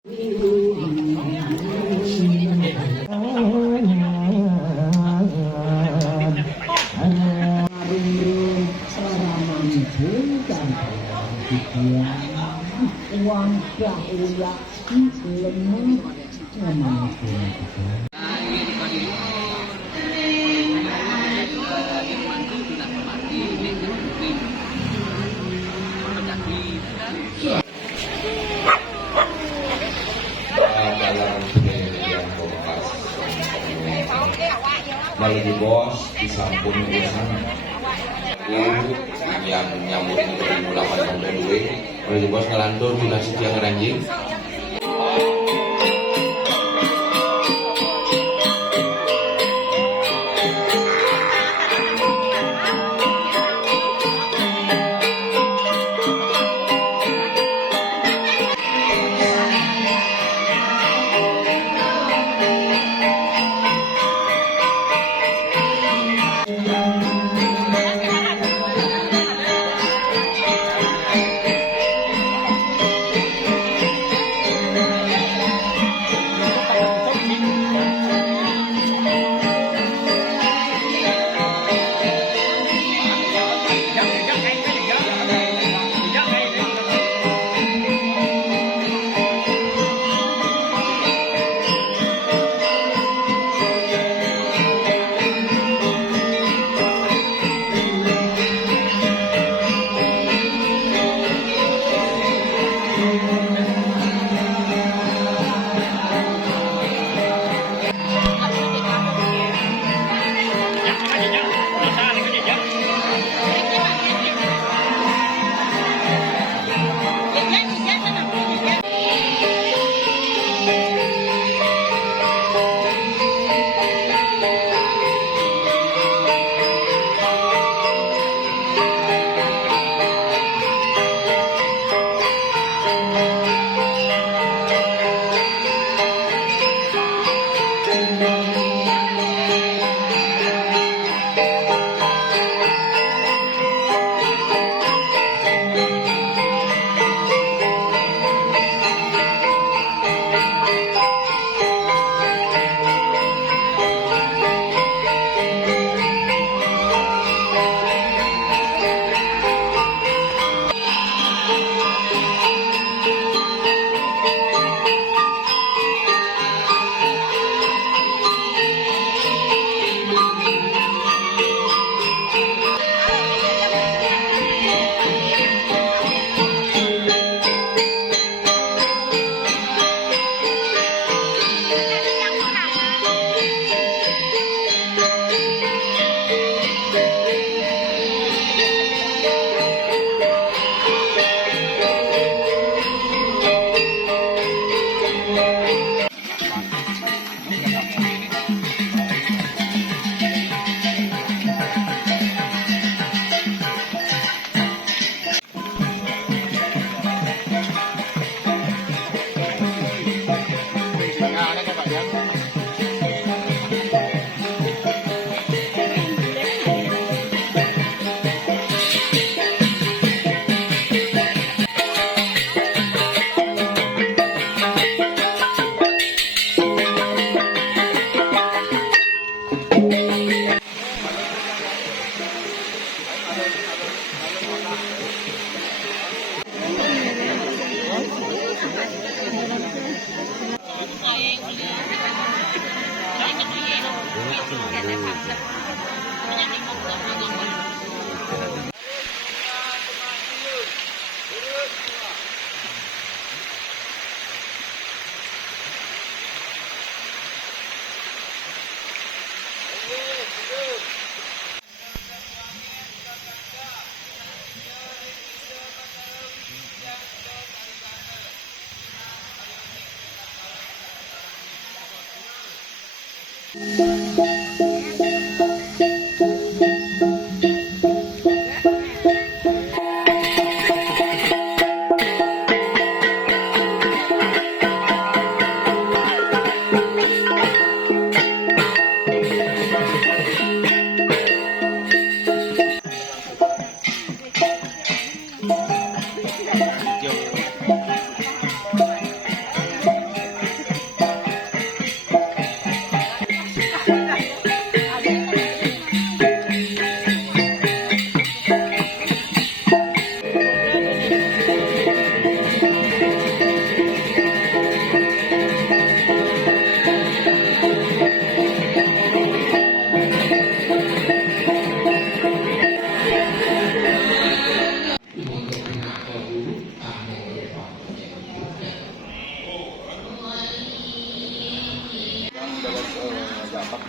Lagi bos disampun urusan yang nyambut 2008 tahun lagi bos ngelantur donasi yang ranjing.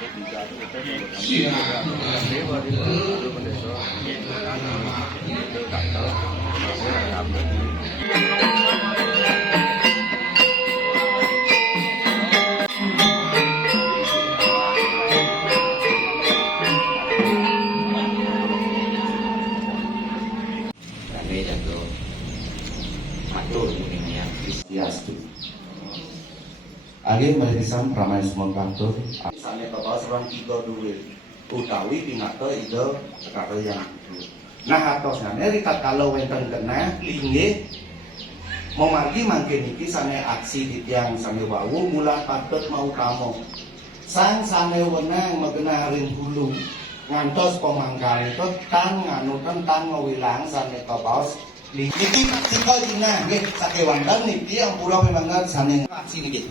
Kami jago matur mungkin ya. Agi mari disam pramai semua kantor. Misalnya bapak seorang tiga duit, utawi pinata ida kata yang itu. Nah atosnya rita kalau wenten kena linggih mau margi mangke niki sane aksi di tiang sane wau mula patut mau kamu. Sang sane wenang magena haring hulu ngantos pemangkal itu tan nganu tan ngawilang sane kabaos niki tinggal dina nggih sakewandan niki yang pulau memang sane aksi niki.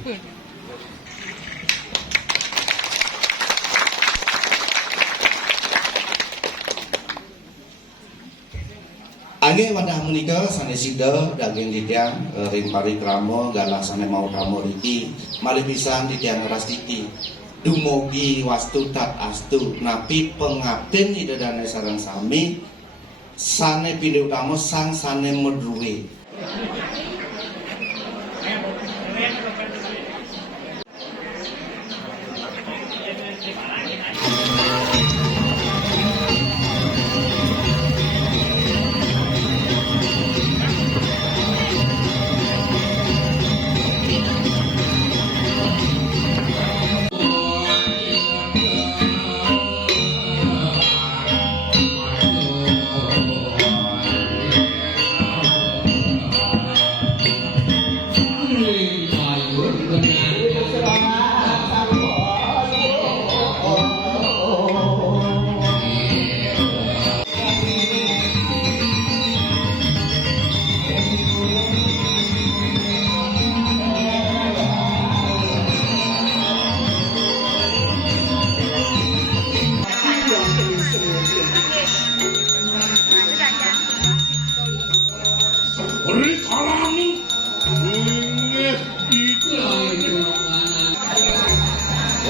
Angge wadah menika sanesida daging ditiang ring parikrama galah sane mau tamu riki malih pisan ditiang rastiki dumugi wastu tat astu napi pengabden idadane sareng sami sane pilih utama sang sane medruwe.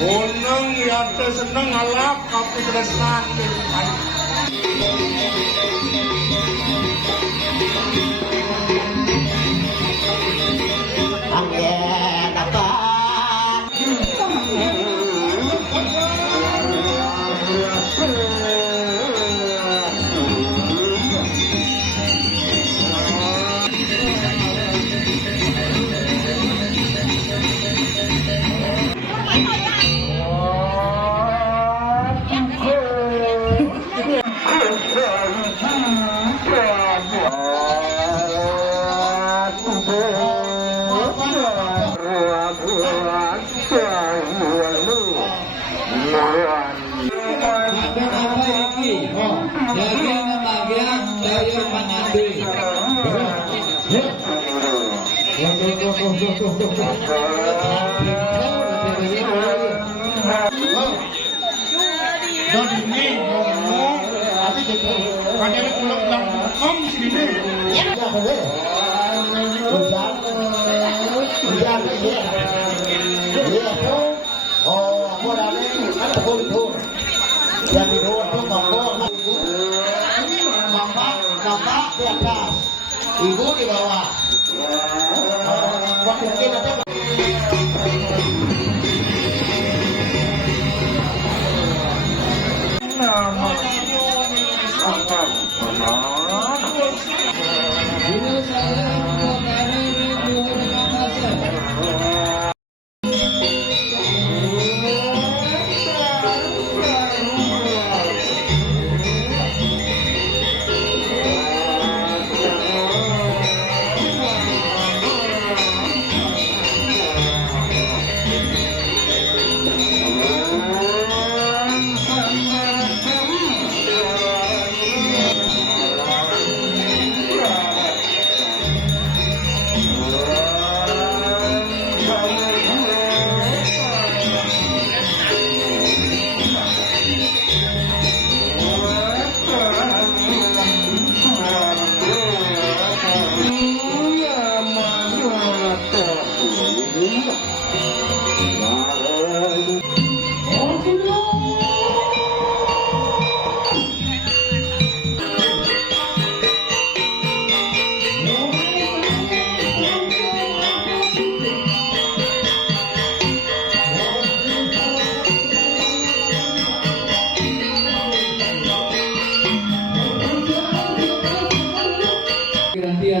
Onang yate seneng alap kapitresnan. Bapak di atas, ibu di bawah. Waktu kita Gantian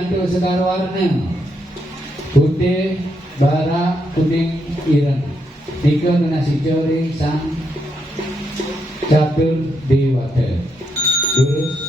tuh segala warna putih, bara, kuning, ireng. Tiga nasi goreng sang catur di water. Lurus